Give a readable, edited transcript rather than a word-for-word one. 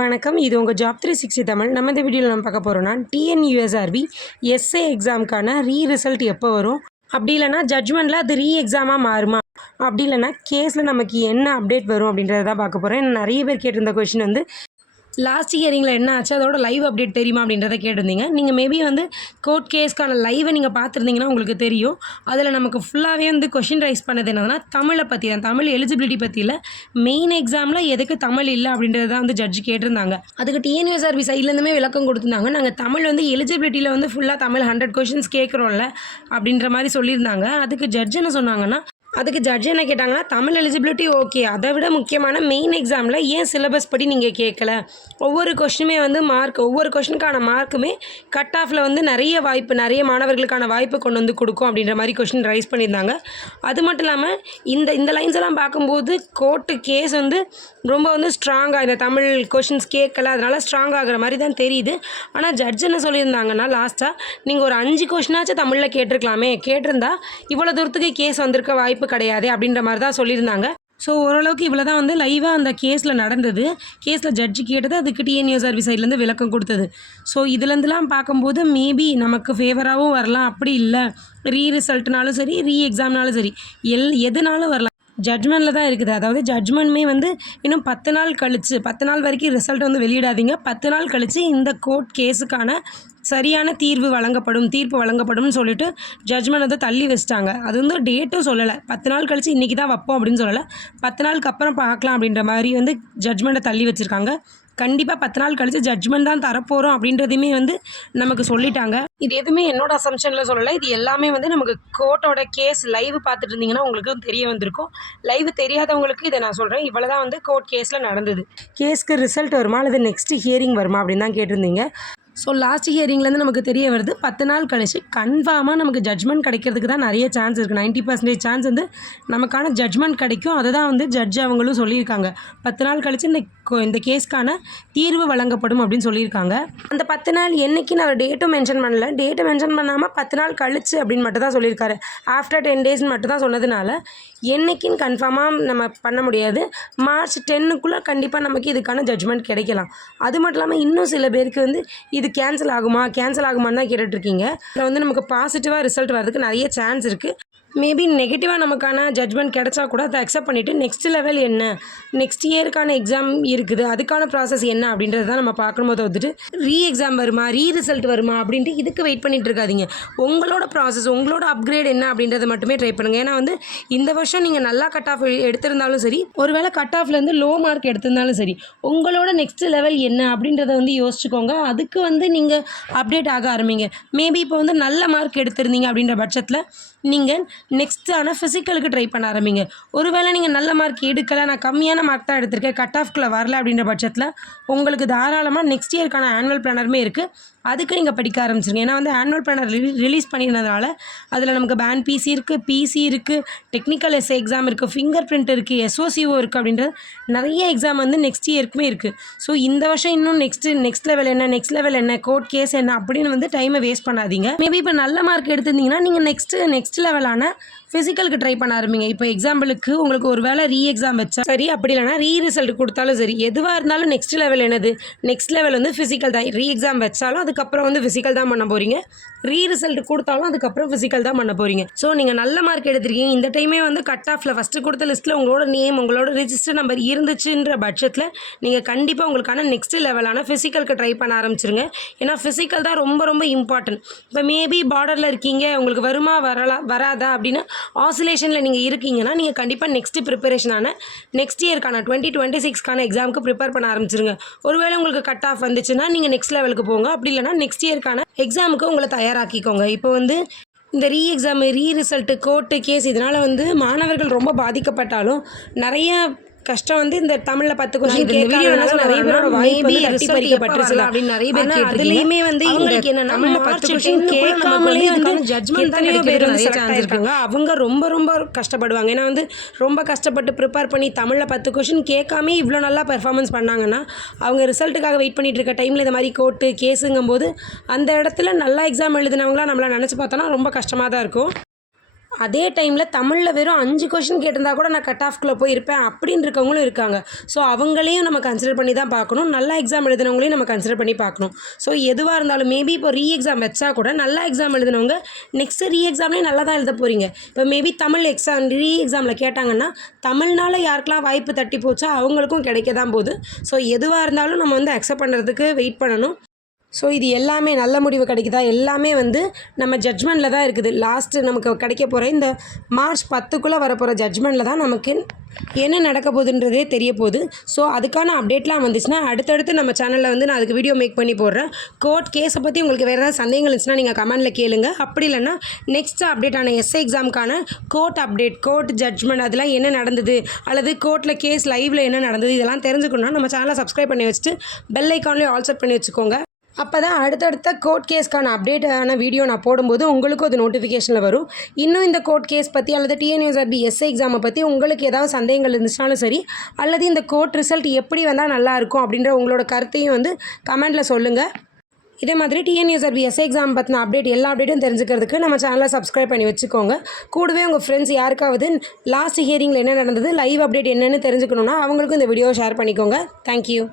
வணக்கம். இது உங்கள் ஜாப் 360 தமிழ். நம்ம இந்த வீடியோவில் நம்ம பார்க்க போகிறோம்னா டிஎன்யூஎஸ்ஆர்பி எஸ்ஏ எக்ஸாமுக்கான ரிசல்ட் எப்போ வரும், அப்படி இல்லைனா ஜட்ஜ்மெண்ட்டில் அது எக்ஸாமாக மாறுமா, அப்படி இல்லைனா கேஸில் நமக்கு என்ன அப்டேட் வரும் அப்படின்றத தான் பார்க்க போகிறேன். நிறைய பேர் கேட்டிருந்த கொஷின் வந்து லாஸ்ட் ஹியரிங்கில் என்ன ஆச்சு, அதோட லைவ் அப்டேட் தெரியுமா அப்படின்றத கேட்டிருந்தீங்க. நீங்கள் மேபி வந்து கோர்ட் கேஸ்க்கான லைவை நீங்கள் பார்த்துருந்தீங்கன்னா உங்களுக்கு தெரியும். அதில் நமக்கு ஃபுல்லாகவே வந்து கொஷின் ரைஸ் பண்ணது என்னதுன்னா தமிழை பற்றி தான், தமிழ் எலிஜிபிலிட்டி பற்றி இல்லை, மெயின் எக்ஸாமில் எதுக்கு தமிழ் இல்லை அப்படின்றது தான் வந்து ஜட்ஜ் கேட்டிருந்தாங்க. அதுக்கு டிஎன்யூஎஸ்ஆர்பி சைட்லேருந்துமே விளக்கம் கொடுத்துருந்தாங்க. நாங்கள் தமிழ் வந்து எலிஜிபிலிட்டியில் வந்து ஃபுல்லாக தமிழ் 100 கொஷின்ஸ் கேட்குறோம்ல அப்படின்ற மாதிரி சொல்லியிருந்தாங்க. அதுக்கு ஜட்ஜ் என்ன சொன்னாங்கன்னா, அதுக்கு ஜட்ஜ் என்ன கேட்டாங்கன்னா, தமிழ் எலிஜிபிலிட்டி ஓகே, அதை விட முக்கியமான மெயின் எக்ஸாமில் ஏன் சிலபஸ் படி நீங்கள் கேட்கல, ஒவ்வொரு கொஷினுமே வந்து மார்க், ஒவ்வொரு கொஷினுக்கான மார்க்குமே கட் ஆஃபில் வந்து நிறைய மாணவர்களுக்கான வாய்ப்பு கொண்டு வந்து கொடுக்கும் அப்படின்ற மாதிரி கொஷின் ரைஸ் பண்ணியிருந்தாங்க. அது மட்டும் இல்லாமல் இந்த லைன்ஸ் எல்லாம் பார்க்கும்போது கோர்ட்டு கேஸ் வந்து ரொம்ப வந்து ஸ்ட்ராங்காக, இந்த தமிழ் கொஷின்ஸ் கேட்கல அதனால் ஸ்ட்ராங் ஆகிற மாதிரி தான் தெரியுது. ஆனால் ஜட்ஜ் என்ன சொல்லியிருந்தாங்கன்னா, லாஸ்ட்டாக நீங்கள் ஒரு 5 கொஷினாச்சும் தமிழில் கேட்டிருக்கலாமே, கேட்டிருந்தா இவ்வளோ தூரத்துக்கு கேஸ் வந்திருக்க வாய்ப்பு கிடையாது அப்படின்ற மாதிரி தான் சொல்லியிருந்தாங்க. ஸோ ஓரளவுக்கு இவ்வளோ தான் வந்து லைவாக அந்த கேஸில் நடந்தது. கேஸில் ஜட்ஜு கேட்டது, அதுக்கு டிஎன்யூஎஸ்ஆர்பி சைட்லேருந்து விளக்கம் கொடுத்தது. ஸோ இதுலேருந்துலாம் பார்க்கும்போது மேபி நமக்கு ஃபேவராகவும் வரலாம், அப்படி இல்லை ரிசல்ட்னாலும் சரி எக்ஸாம்னாலும் சரி எதுனாலும் வரலாம். ஜட்ஜ்மெண்ட்டில் தான் இருக்குது. அதாவது ஜட்ஜ்மெண்ட்டுமே வந்து இன்னும் 10 நாள் கழித்து, 10 நாள் வரைக்கும் ரிசல்ட் வந்து வெளியிடாதீங்க, 10 நாள் கழித்து இந்த கோர்ட் கேஸுக்கான சரியான தீர்ப்பு வழங்கப்படும்னு சொல்லிட்டு ஜட்ஜ்மெண்ட் வந்து தள்ளி வச்சிட்டாங்க. அது வந்து டேட்டும் சொல்லலை, 10 நாள் கழித்து இன்றைக்கி தான் வைப்போம் அப்படின்னு சொல்லலை, 10 நாளுக்கு அப்புறம் பார்க்கலாம் அப்படின்ற மாதிரி வந்து ஜட்ஜ்மெண்ட்டை தள்ளி வச்சுருக்காங்க. கண்டிப்பாக 10 நாள் கழித்து ஜட்ஜ்மெண்ட் தான் தரப்போகிறோம் அப்படின்றதையுமே வந்து நமக்கு சொல்லிட்டாங்க. இது எதுவுமே என்னோட அசம்ஷனில் சொல்லலை, இது எல்லாமே வந்து நமக்கு கோர்ட்டோட கேஸ் லைவ் பார்த்துட்டு இருந்தீங்கன்னா உங்களுக்கு தெரிய வந்திருக்கும். லைவ் தெரியாதவங்களுக்கு இதை நான் சொல்கிறேன். இவ்வளோ தான் வந்து கோர்ட் கேஸில் நடந்தது. கேஸ்க்கு ரிசல்ட் வருமா அல்லது நெக்ஸ்ட் ஹியரிங் வருமா அப்படின்னு தான் கேட்டிருந்தீங்க. ஸோ லாஸ்ட் ஹியரிங்லேருந்து நமக்கு தெரிய வருது, 10 நாள் கழிச்சு கன்ஃபார்மாக நமக்கு ஜட்ஜ்மெண்ட் கிடைக்கிறதுக்கு தான் நிறைய சான்ஸ் இருக்குது. 90% சான்ஸ் வந்து நமக்கான ஜட்ஜ்மெண்ட் கிடைக்கும். அதை தான் வந்து ஜட்ஜ் அவங்களும் சொல்லியிருக்காங்க. 10 நாள் கழிச்சு இந்த கேஸ்க்கான தீர்வு வழங்கப்படும் அப்படின்னு சொல்லியிருக்காங்க. அந்த 10 நாள் என்றைக்கு நான் டேட்டும் மென்ஷன் பண்ணல, டேட்டை மென்ஷன் பண்ணாமல் 10 நாள் கழிச்சு அப்படின்னு மட்டும் தான் சொல்லியிருக்காரு. ஆஃப்டர் 10 டேஸ்ன்னு மட்டும் தான் சொன்னதுனால என்றைக்குன்னு கன்ஃபார்மாக நம்ம பண்ண முடியாது. மார்ச் 10க்குள்ளே கண்டிப்பாக நமக்கு இதுக்கான ஜட்ஜ்மெண்ட் கிடைக்கலாம். அது மட்டும் இல்லாமல் இன்னும் சில பேருக்கு வந்து இது கேன்சல் ஆகுமான்னு தான் கேட்டுட்ருக்கீங்க. இதில் வந்து நமக்கு பாசிட்டிவாக ரிசல்ட் வரதுக்கு நிறைய சான்ஸ் இருக்குது. மேபி நெகட்டிவாக நமக்கான ஜட்ஜ்மெண்ட் கிடைச்சா கூட அதை அக்செப்ட் பண்ணிவிட்டு நெக்ஸ்ட் லெவல் என்ன, நெக்ஸ்ட் இயருக்கான எக்ஸாம் இருக்குது, அதுக்கான ப்ராசஸ் என்ன அப்படின்றது தான் நம்ம பார்க்கும்போது வந்துட்டு எக்ஸாம் வருமா, ரிசல்ட் வருமா அப்படின்ட்டு இதுக்கு வெயிட் பண்ணிகிட்டு இருக்காதீங்க. உங்களோட ப்ராசஸ், உங்களோட அப்கிரேட் என்ன அப்படின்றத மட்டுமே ட்ரை பண்ணுங்கள். ஏன்னா வந்து இந்த வருஷம் நீங்கள் நல்லா கட் ஆஃப் எடுத்திருந்தாலும் சரி, ஒருவேளை கட் ஆஃப்லேருந்து லோ மார்க் எடுத்திருந்தாலும் சரி, உங்களோட நெக்ஸ்ட் லெவல் என்ன அப்படின்றத வந்து யோசிச்சுக்கோங்க. அதுக்கு வந்து நீங்கள் அப்டேட் ஆக ஆரம்பிங்க. மேபி இப்போ வந்து நல்ல மார்க் எடுத்திருந்தீங்க அப்படின்ற பட்சத்தில் நீங்கள் நெக்ஸ்ட் ஆனால் ஃபிசிக்கலுக்கு ட்ரை பண்ண ஆரம்பிங்க. ஒருவேளை நீங்கள் நல்ல மார்க் எடுக்கலை, நான் கம்மியான மார்க் தான் எடுத்திருக்கேன், கட் ஆஃப்குள்ளே வரல அப்படின்ற பட்சத்தில் உங்களுக்கு தாராளமாக நெக்ஸ்ட் இயர்க்கான ஆனுவல் பிளானருமே இருக்குது, அதுக்கு நீங்கள் படிக்க ஆரம்பிச்சிருங்க. ஏன்னா வந்து ஆனுவல் பிளானர் ரிலீஸ் பண்ணியிருந்ததுனால அதில் நமக்கு பேன் பிசி இருக்குது, டெக்னிக்கல் எஸ்ஏ எக்ஸாம் இருக்குது, ஃபிங்கர் பிரிண்ட் இருக்குது, எஸ்ஓசிஓ இருக்குது, அப்படின்ற நிறைய எக்ஸாம் வந்து நெக்ஸ்ட் இயருக்குமே இருக்குது. ஸோ இந்த வருஷம் இன்னும் நெக்ஸ்ட் லெவல் என்ன, கோர்ட் கேஸ் என்ன அப்படின்னு வந்து டைமை வேஸ்ட் பண்ணாதீங்க. மேபி இப்போ நல்ல மார்க் எடுத்திருந்தீங்கன்னா நீங்கள் நெக்ஸ்ட் லெவலான ஃபிசிக்கலுக்கு ட்ரை பண்ண ஆரம்பிங்க. இப்போ எக்ஸாம்பிளுக்கு உங்களுக்கு ஒரு வேளை எக்ஸாம் வச்சா சரி, அப்படி இல்லைனா ரிசல்ட் கொடுத்தாலும் சரி, எதுவாக இருந்தாலும் நெக்ஸ்ட் லெவல் என்னது, நெக்ஸ்ட் லெவல் வந்து ஃபிசிக்கல் தான். எக்ஸாம் வச்சாலும் அதுக்கப்புறம் வந்து ஃபிசிக்கல் தான் பண்ண போகிறீங்க, ரிசல்ட் கொடுத்தாலும் அதுக்கப்புறம் ஃபிசிக்கல் தான் பண்ண போகிறீங்க. ஸோ நீங்கள் நல்ல மார்க் எடுத்திருக்கீங்க, இந்த டைமே வந்து கட் ஆஃபில் ஃபஸ்ட்டு கொடுத்த லிஸ்ட்டில் உங்களோட நேம், உங்களோட ரிஜிஸ்டர் நம்பர் இருந்துச்சுன்ற பட்சத்தில் நீங்கள் கண்டிப்பாக உங்களுக்கான நெக்ஸ்ட் லெவலான ஃபிசிக்கலுக்கு ட்ரை பண்ண ஆரம்பிச்சிருங்க. ஏன்னா ஃபிசிக்கல் தான் ரொம்ப ரொம்ப இம்பார்ட்டன்ட். இப்போ மேபி பார்டரில் இருக்கீங்க, உங்களுக்கு வருமா வராதா அப்படின்னு ஆசிலேஷனில் நீங்கள் இருக்கீங்கன்னா நீங்கள் கண்டிப்பாக நெக்ஸ்ட் ப்ரிப்பரேஷனான நெக்ஸ்ட் இயர்க்கான 2026க்கான எக்ஸாமுக்கு ப்ரிப்பேர் பண்ண ஆரம்பிச்சிருங்க. ஒருவேளை உங்களுக்கு கட் ஆஃப் வந்துச்சுன்னா நீங்கள் நெக்ஸ்ட் லெவலுக்கு போங்க, அப்படி இல்லைனா நெக்ஸ்ட் இயர்க்கான எக்ஸாமுக்கு உங்களை தயாராக்கிக்கோங்க. இப்போ வந்து இந்த எக்ஸாம், ரிசல்ட்டு, கோர்ட்டு கேஸ் இதனால் வந்து மாணவர்கள் ரொம்ப பாதிக்கப்பட்டாலும் நிறைய கஷ்டம் வந்து இந்த தமிழ்ல 10 கொஸ்டின் கேட்கறதுனால நிறைய பேரோட வாய்ப்பு தட்டி பறிக்கப்பட்டிருச்சு அப்படின்னு நிறைய பேர் கேட்டிருக்கீங்க. அதுலயுமே வந்து உங்களுக்கு என்னன்னா தமிழ்ல 10 கொஸ்டின் கேட்காமலே வந்து ஜட்ஜ்மெண்ட் தான் கிடைக்கிறது நிறைய சான்ஸ் இருக்காங்க. அவங்க ரொம்ப ரொம்ப கஷ்டப்படுவாங்க. ஏன்னா வந்து ரொம்ப கஷ்டப்பட்டு ப்ரிப்பேர் பண்ணி தமிழ்ல 10 கொஸ்டின் கேட்காம இவ்வளோ நல்லா பெர்ஃபார்மன்ஸ் பண்ணாங்கன்னா அவங்க ரிசல்ட்டுக்காக வெயிட் பண்ணிட்டு இருக்க டைமில் இந்த மாதிரி கோர்ட்டு கேஸுங்கும் போது அந்த இடத்துல நல்லா எக்ஸாம் எழுதினவங்களாம் நம்மளை நினச்சி பார்த்தோன்னா ரொம்ப கஷ்டமாக தான் இருக்கும். அதே டைமில் தமிழில் வெறும் 5 கொஷின் கேட்டிருந்தா கூட நான் கட் ஆஃப்குள்ளே போயிருப்பேன் அப்படின்னு இருக்கவங்களும் இருக்காங்க. ஸோ அவங்களையும் நம்ம கன்சிடர் பண்ணி தான் பார்க்கணும். நல்லா எக்ஸாம் எழுதினவங்களையும் நம்ம கன்சிடர் பண்ணி பார்க்கணும். ஸோ எதுவாக இருந்தாலும் மேபி இப்போ ரீ எக்ஸாம் வச்சா கூட நல்லா எக்ஸாம் எழுதினவங்க நெக்ஸ்ட்டு ரீ எக்ஸாம்லேயும் நல்லா தான் எழுத போகிறீங்க. இப்போ மேபி தமிழ் எக்ஸாம் ரீ எக்ஸாமில் கேட்டாங்கன்னா தமிழ்னால யாருக்கெல்லாம் வாய்ப்பு தட்டி போச்சோ அவங்களுக்கும் கிடைக்க தான் போகுது. ஸோ எதுவாக இருந்தாலும் நம்ம வந்து அக்செப்ட் பண்ணுறதுக்கு வெயிட் பண்ணணும். ஸோ இது எல்லாமே நல்ல முடிவு கிடைக்குதா எல்லாமே வந்து நம்ம ஜட்ஜ்மெண்ட்டில் தான் இருக்குது. லாஸ்ட்டு நமக்கு கிடைக்க போகிற இந்த மார்ச் 10க்குள்ளே வரப்போகிற ஜட்ஜ்மெண்ட்டில் தான் நமக்கு என்ன நடக்க போகுதுன்றதே தெரிய போகுது. ஸோ அதுக்கான அப்டேட்லாம் வந்துச்சுன்னா அடுத்தடுத்து நம்ம சேனலில் வந்து நான் அதுக்கு வீடியோ மேக் பண்ணி போடுறேன். கோர்ட் கேஸை பற்றி உங்களுக்கு வேறு ஏதாவது சந்தேகங்கள் இருந்துச்சுன்னா நீங்கள் கமெண்ட்டில் கேளுங்க. அப்படி இல்லைன்னா நெக்ஸ்ட் அப்டேட்டான எஸ்ஐ எக்ஸாமுக்கான கோர்ட் அப்டேட், கோர்ட் ஜட்ஜ்மெண்ட் அதெல்லாம் என்ன நடந்தது, அல்லது கோர்ட்டில் கேஸ் லைவில் என்ன நடந்தது, இதெல்லாம் தெரிஞ்சுக்கணுன்னா நம்ம சேனலை சப்ஸ்கிரைப் பண்ணி வச்சுட்டு பெல் ஐக்கான்லேயும் ஆல் செட் பண்ணி வச்சுக்கோங்க. அப்போ தான் அடுத்தடுத்த கோர்ட் கேஸ்க்கான அப்டேட்டான வீடியோ நான் போடும்போது உங்களுக்கும் அது நோட்டிஃபிகேஷனில் வரும். இன்னும் இந்த கோர்ட் கேஸ் பற்றி அல்லது டிஎன்யூஎஸ்ஆர்பி எஸ்ஐ எக்ஸாமை பற்றி உங்களுக்கு ஏதாவது சந்தேகங்கள் இருந்துச்சுனாலும் சரி, அல்லது இந்த கோர்ட் ரிசல்ட் எப்படி வந்தால் நல்லாயிருக்கும் அப்படின்ற உங்களோட கருத்தையும் வந்து கமெண்ட்டில் சொல்லுங்கள். இதே மாதிரி டிஎன்யூஎஸ்ஆர்பி எஸ்ஐ எக்ஸாம் பற்றின அப்டேட் எல்லா அப்டேட்டும் தெரிஞ்சுக்கிறதுக்கு நம்ம சேனலை சப்ஸ்கிரைப் பண்ணி வச்சுக்கோங்க. கூடவே உங்கள் ஃப்ரெண்ட்ஸ் யாருக்காவது லாஸ்ட் ஹியரிங்கில் என்ன நடந்தது, லைவ் அப்டேட் என்னென்னு தெரிஞ்சுக்கணுன்னா அவங்களுக்கும் இந்த வீடியோவை ஷேர் பண்ணிக்கோங்க. தேங்க்யூ.